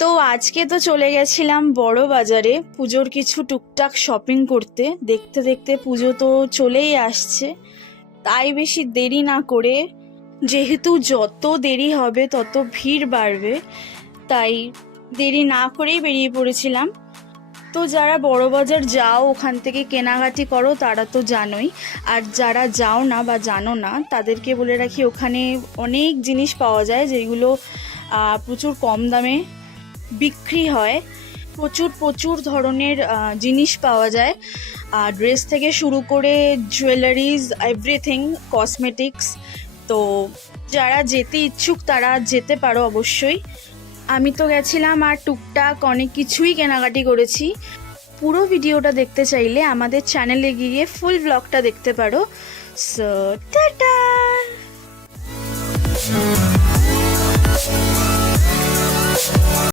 তো আজকে তো চলে গেছিলাম বড় বাজারে পুজোর কিছু টুকটাক শপিং করতে। দেখতে দেখতে পুজো তো চলেই আসছে, তাই বেশি দেরি না করে, যেহেতু যত দেরি হবে তত ভিড় বাড়বে, তাই দেরি না করেই বেরিয়ে পড়েছিলাম। তো যারা বড় বাজার যাও ওখান থেকে কেনাকাটি করো তারা তো জানোই, আর যারা যাও না বা জানো না তাদেরকে বলে রাখি ওখানে অনেক জিনিস পাওয়া যায় যেগুলো প্রচুর কম দামে বিক্রি হয়। প্রচুর প্রচুর ধরনের জিনিস পাওয়া যায়, ড্রেস থেকে শুরু করে জুয়েলারিজ, এভরিথিং, কসমেটিক্স। তো যারা যেতে ইচ্ছুক তারা যেতে পারো অবশ্যই। আমি তো গেছিলাম আর টুকটাক অনেক কিছুই কেনাকাটি করেছি। পুরো ভিডিওটা দেখতে চাইলে আমাদের চ্যানেলে গিয়ে ফুল ব্লগটা দেখতে পারো। So tata.